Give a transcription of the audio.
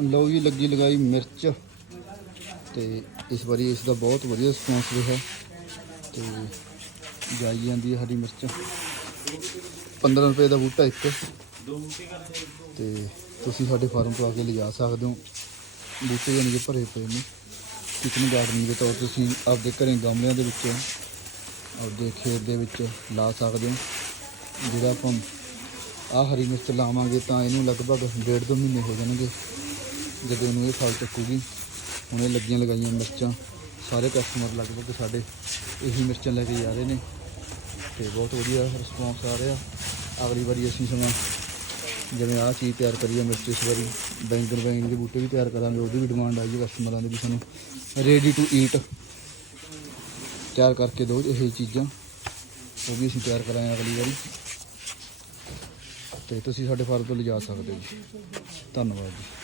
लो जी लगी लगाई मिर्च तो इस बारी इसका बहुत वधिया रिस्पॉन्स रहा। तो जाई जाती है हरी मिर्च 15 रुपए का बूटा एक। तो तुसी साडे फार्म तो आके लिजा सकते हो। बूटे यानी कि भरे पे ने किचन गार्डनिंग के तौर पर आपके घरें गमलियां दे विच आपके खेत दे विच ला सकते हो। जिहड़ा आपां आ हरी मिर्च लावांगे तो इनू लगभग 1.5-2 महीने हो जाएंगे जब इनू ये फल चुकूगी। हुण ये लगियां लगाइयां मिर्चां सारे कस्टमर लगभग साडे यही मिर्चां लैके जा रहे हैं। तो बहुत वधिया रिस्पॉन्स आ रहा। अगली बारी असीं समा जिवें आह चीज़ तैयार करिए मिर्च इस बारी बैंगन के बूटे भी तैयार करांगे। उसकी भी डिमांड आई है कस्टमरां दी भी सानूं रेडी टू ईट तैयार करके दो यही चीज़ां, वो भी असीं तैयार करांगे अगली बारी। तो तुसीं साडे फार्म तो लिजा सकते हो जी। धन्नवाद जी।